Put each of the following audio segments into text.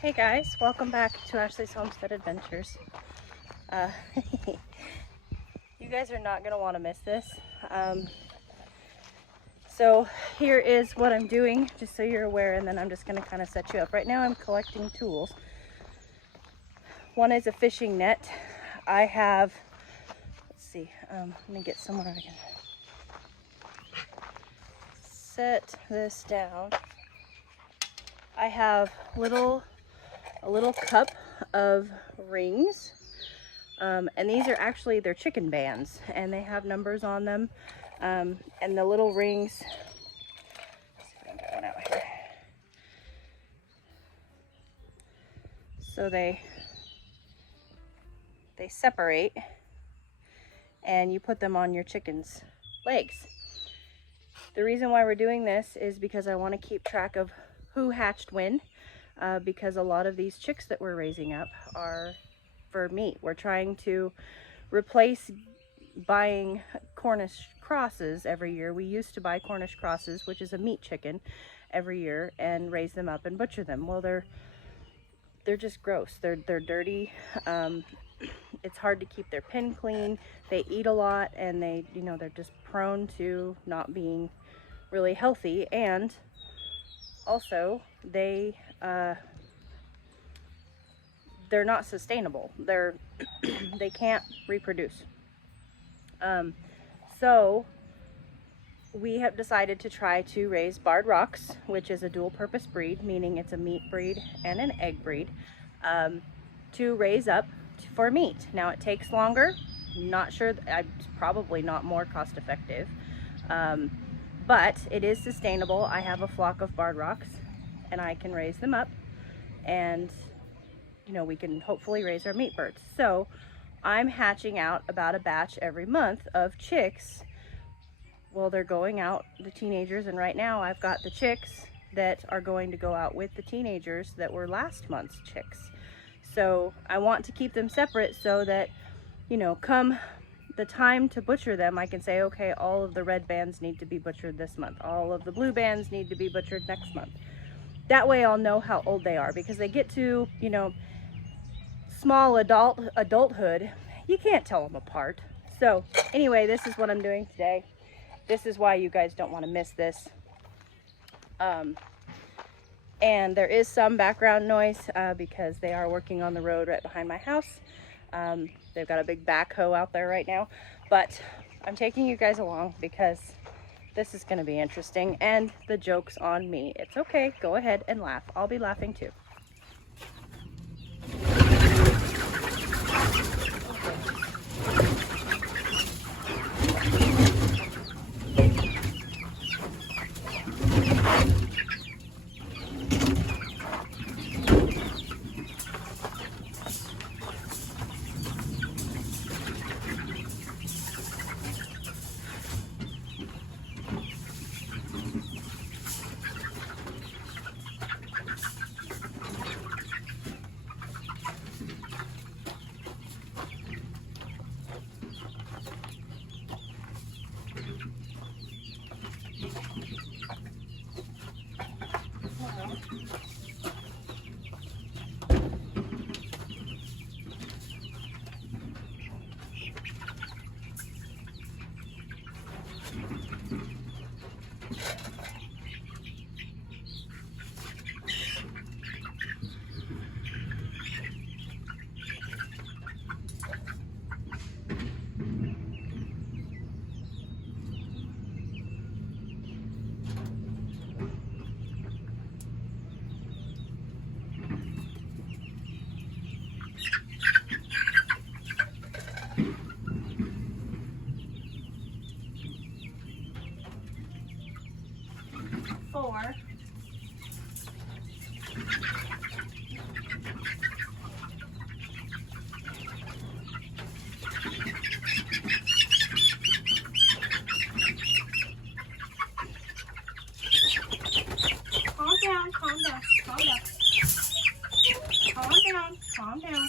Hey guys, welcome back to Ashley's Homestead Adventures. You guys are not going to want to miss this. So here is what I'm doing, just so you're aware, and then I'm just going to kind of set you up. Right now I'm collecting tools. One is a fishing net. I have, let's see, let me get somewhere I can set this down. I have a little cup of rings, and these are actually, they're chicken bands, and they have numbers on them, and the little rings, let's see if I can get one out here. So they separate, and you put them on your chicken's legs. The reason why we're doing this is because I want to keep track of who hatched when, because a lot of these chicks that we're raising up are for meat. We're trying to replace buying Cornish crosses every year. We used to buy Cornish crosses, which is a meat chicken, every year and raise them up and butcher them. Well, they're just gross. They're dirty. It's hard to keep their pen clean. They eat a lot, and they're just prone to not being really healthy, and also they're not sustainable. They can't reproduce. So we have decided to try to raise barred rocks, which is a dual purpose breed, meaning it's a meat breed and an egg breed, to raise up for meat. Now it takes longer. Not sure, it's probably not more cost effective, but it is sustainable. I have a flock of barred rocks and I can raise them up, and we can hopefully raise our meat birds. So I'm hatching out about a batch every month of chicks. Well, they're going out, the teenagers, and right now I've got the chicks that are going to go out with the teenagers that were last month's chicks. So I want to keep them separate so that, come the time to butcher them, I can say, okay, all of the red bands need to be butchered this month. All of the blue bands need to be butchered next month. That way I'll know how old they are, because they get to, small adulthood, you can't tell them apart. So anyway, this is what I'm doing today. This is why you guys don't want to miss this. And there is some background noise because they are working on the road right behind my house. They've got a big backhoe out there right now, but I'm taking you guys along because this is going to be interesting, and the joke's on me. It's okay, go ahead and laugh. I'll be laughing too. Four. Calm down.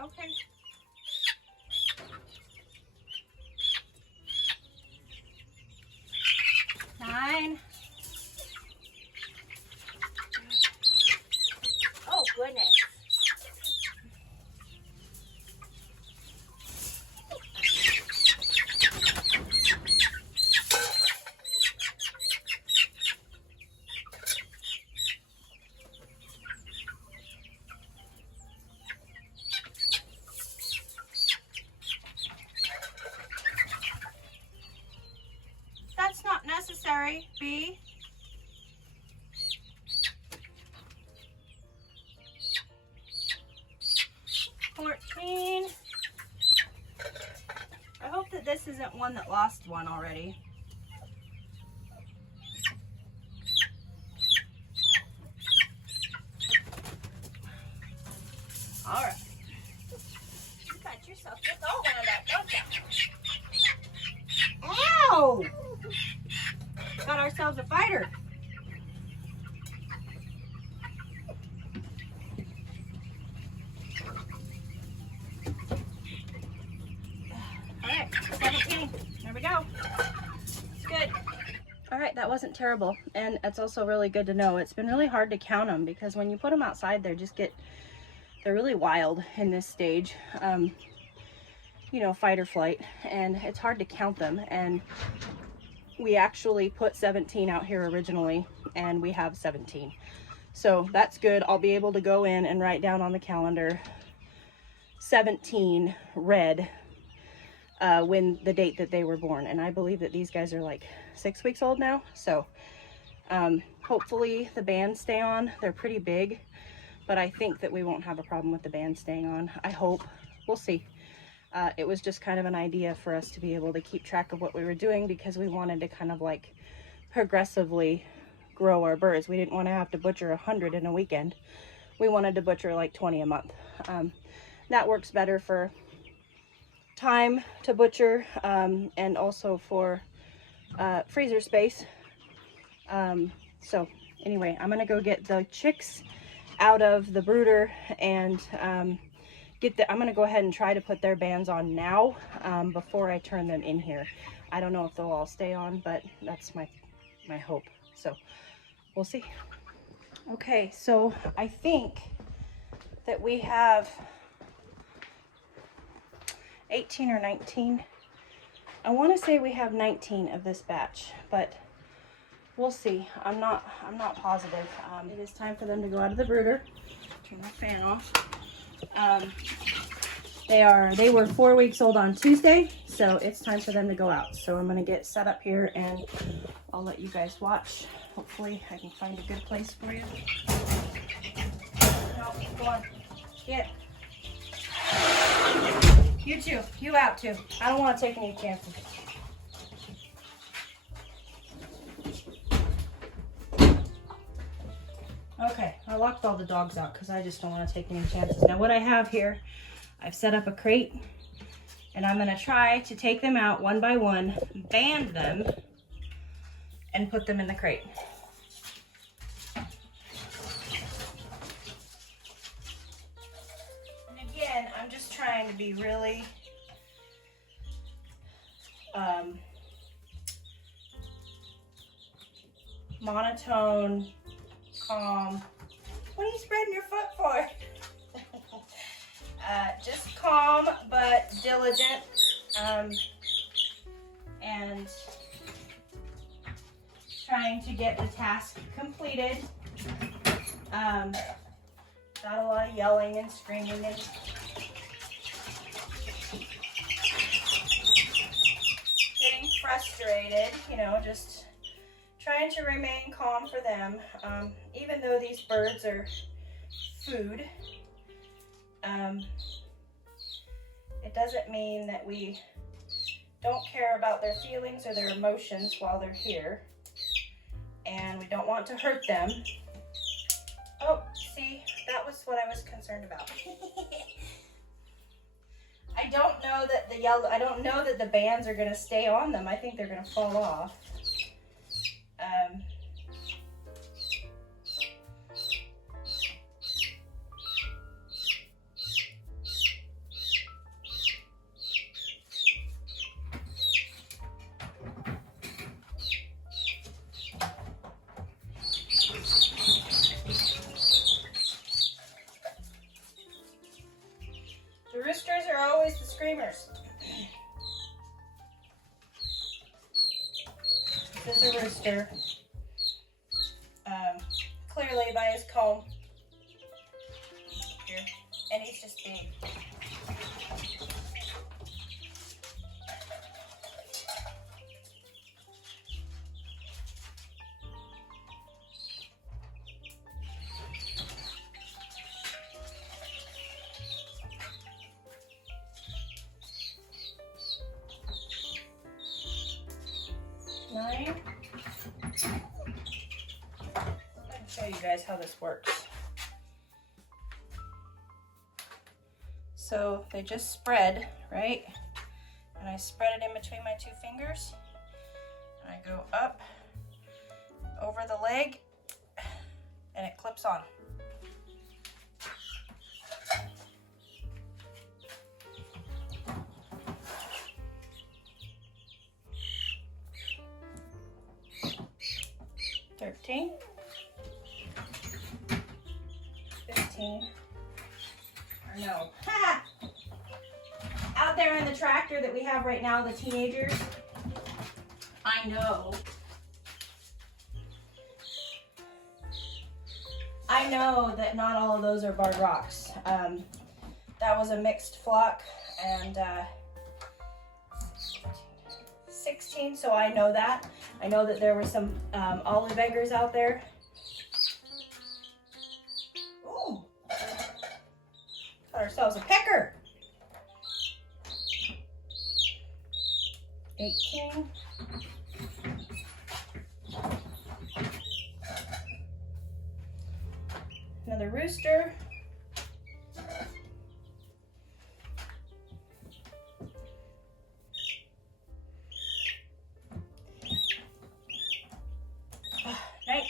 Okay. Sorry, B. 14. I hope that this isn't one that lost one already. All right. You got yourself just all wound up, don't you? Ow! Got ourselves a fighter. All right, 17. There we go. It's good. All right, that wasn't terrible. And it's also really good to know. It's been really hard to count them because when you put them outside, they're really wild in this stage. You know, fight or flight, and it's hard to count them. And we actually put 17 out here originally, and we have 17. So that's good. I'll be able to go in and write down on the calendar 17 red when the date that they were born. And I believe that these guys are like 6 weeks old now. So hopefully the bands stay on. They're pretty big, but I think that we won't have a problem with the band staying on. I hope. We'll see. It was just kind of an idea for us to be able to keep track of what we were doing because we wanted to kind of like progressively grow our birds. We didn't want to have to butcher 100 in a weekend. We wanted to butcher like 20 a month. That works better for time to butcher and also for freezer space. So anyway, I'm gonna go get the chicks out of the brooder and I'm gonna go ahead and try to put their bands on now before I turn them in here. I don't know if they'll all stay on, but that's my hope. So we'll see. Okay, so I think that we have 18 or 19. I want to say we have 19 of this batch, but we'll see. I'm not positive. It is time for them to go out of the brooder. Turn my fan off. They were 4 weeks old on Tuesday, so it's time for them to go out. So I'm gonna get set up here and I'll let you guys watch. Hopefully I can find a good place for you. No, go on. Get. You too. You out too. I don't want to take any chances. Okay, I locked all the dogs out because I just don't want to take any chances. Now what I have here, I've set up a crate and I'm going to try to take them out one by one, band them, and put them in the crate. And again, I'm just trying to be really monotone, calm. What are you spreading your foot for? Just calm but diligent, and trying to get the task completed. Not a lot of yelling and screaming and getting frustrated, you know, just trying to remain calm for them. Even though these birds are food, it doesn't mean that we don't care about their feelings or their emotions while they're here, and we don't want to hurt them. Oh, see, that was what I was concerned about. I don't know that the bands are going to stay on them. I think they're going to fall off. The roosters are always the screamers. This is a rooster. Clearly by his comb. Here. And he's just big. 9. I can show you guys how this works. So they just spread, right? And I spread it in between my 2 fingers. And I go up over the leg and it clips on. $13, $15, or no. Ha! Out there in the tractor that we have right now, the teenagers, I know that not all of those are barred rocks. That was a mixed flock, and 16, so I know that. I know that there were some olive eggers out there. Ooh, got ourselves a pecker. 18. Another rooster.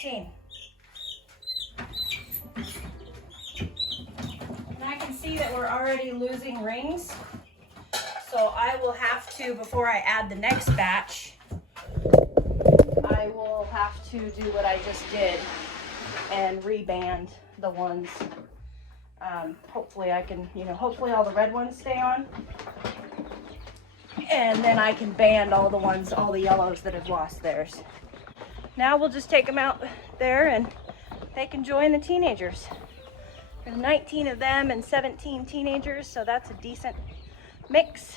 And I can see that we're already losing rings, so I will have to, before I add the next batch, I will have to do what I just did and reband the ones. Hopefully I can, hopefully all the red ones stay on, and then I can band all the ones, all the yellows that have lost theirs. Now we'll just take them out there and they can join the teenagers. There's 19 of them and 17 teenagers, so that's a decent mix.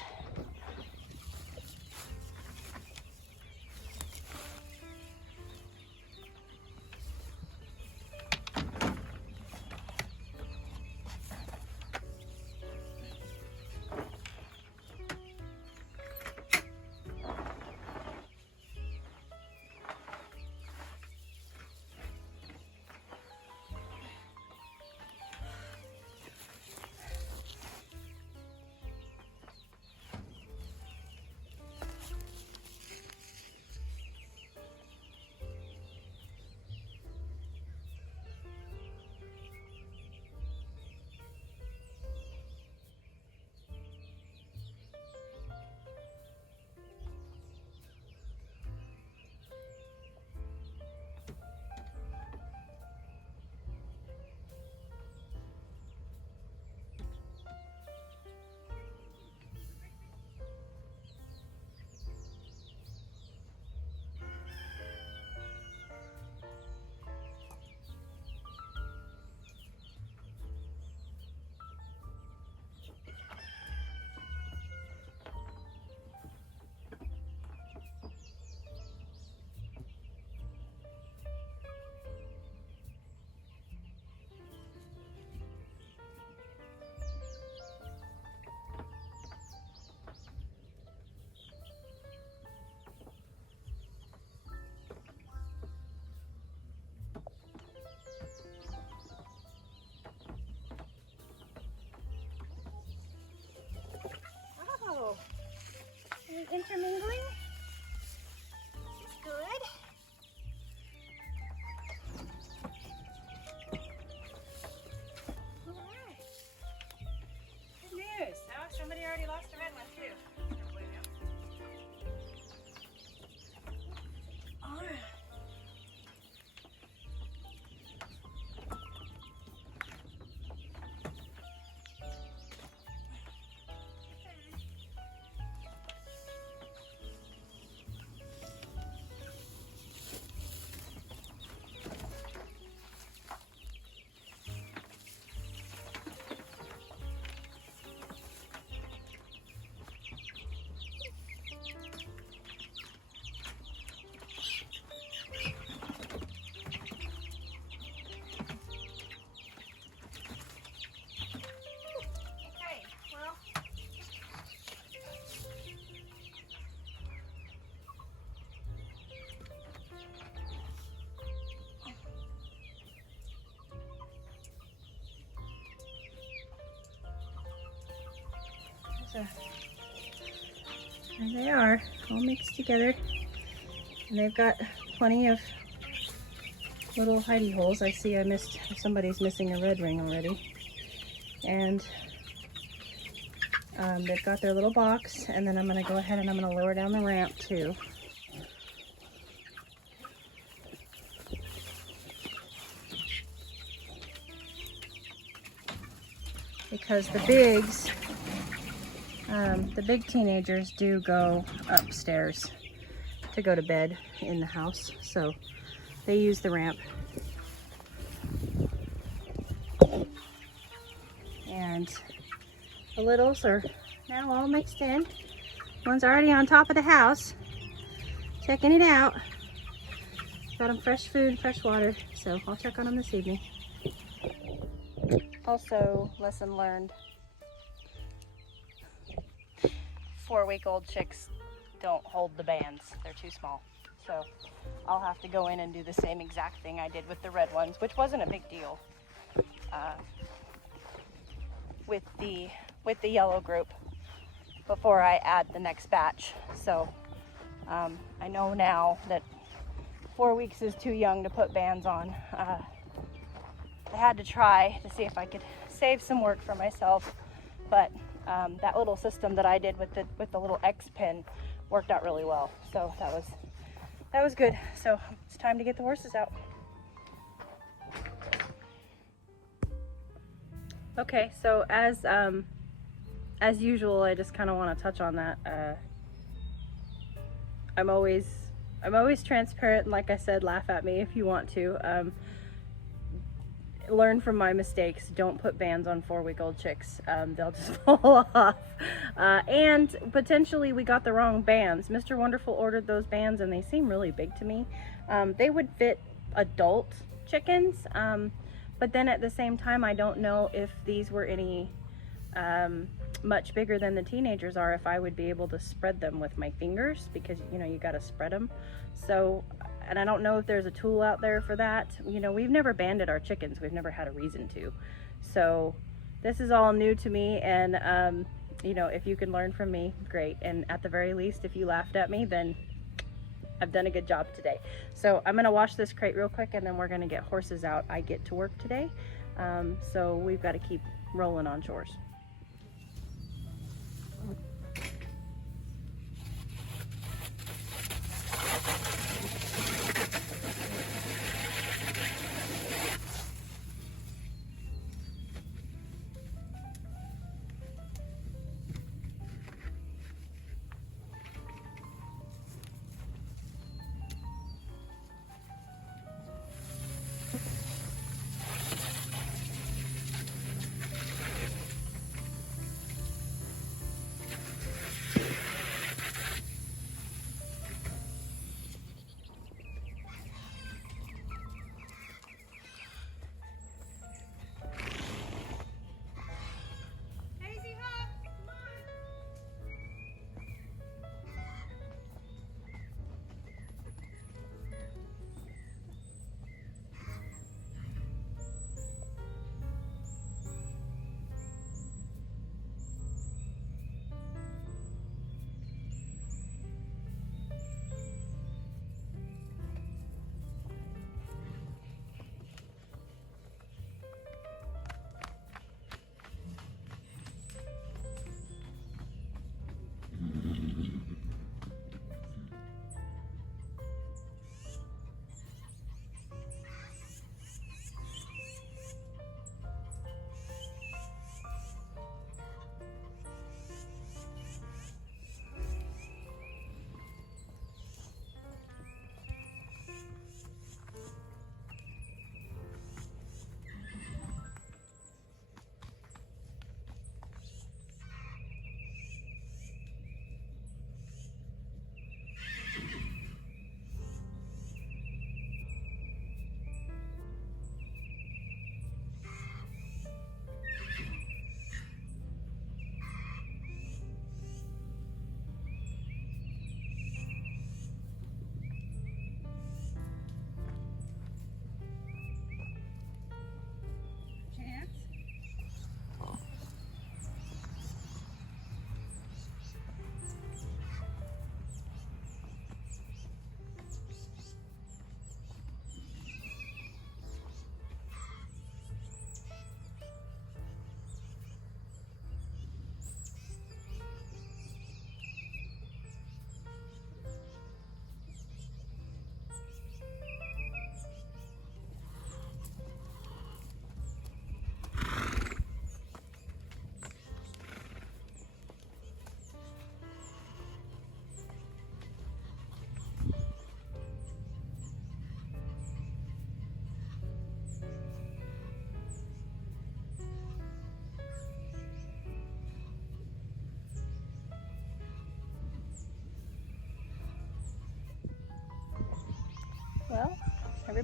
Intermingling. This is good. All right. Good news. Oh, somebody already lost a red one too. All right. there they are, all mixed together. And they've got plenty of little hidey holes. I see somebody's missing a red ring already. And they've got their little box, and then I'm going to go ahead and I'm going to lower down the ramp too. Because the big teenagers do go upstairs to go to bed in the house, so they use the ramp. And the littles are now all mixed in. One's already on top of the house, checking it out. Got them fresh food, fresh water, so I'll check on them this evening. Also, lesson learned. 4-week-old chicks don't hold the bands. They're too small. So I'll have to go in and do the same exact thing I did with the red ones, which wasn't a big deal. With the yellow group before I add the next batch. So I know now that 4 weeks is too young to put bands on. I had to try to see if I could save some work for myself, but that little system that I did with the little X pin worked out really well. So that was good. So it's time to get the horses out. Okay, so as usual, I just kind of want to touch on that. I'm always transparent, and like I said, laugh at me if you want to. Learn from my mistakes. Don't put bands on 4-week-old chicks. They'll just fall off. And potentially we got the wrong bands. Mr. Wonderful ordered those bands and they seem really big to me. They would fit adult chickens, but then at the same time, I don't know if these were any much bigger than the teenagers are, if I would be able to spread them with my fingers, because you got to spread them. So, and I don't know if there's a tool out there for that. We've never banded our chickens. We've never had a reason to. So this is all new to me, and if you can learn from me, great. And at the very least, if you laughed at me, then I've done a good job today. So I'm gonna wash this crate real quick, and then we're gonna get horses out. I get to work today, so we've got to keep rolling on chores.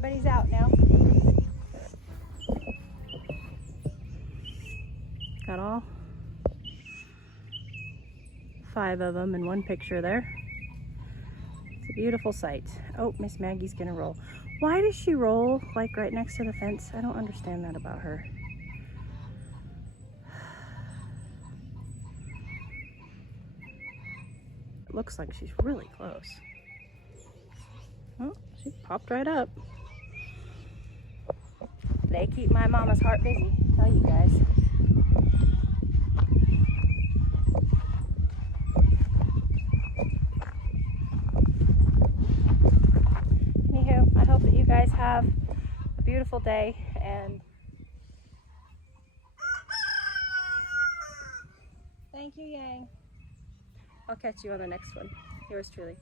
everybody's out now. Got all 5 of them in one picture there. It's a beautiful sight. Oh, Miss Maggie's gonna roll. Why does she roll like right next to the fence? I don't understand that about her. It looks like she's really close. Oh, she popped right up. They keep my mama's heart busy, I'll tell you guys. Anywho, I hope that you guys have a beautiful day, and thank you, Yang. I'll catch you on the next one. Yours truly.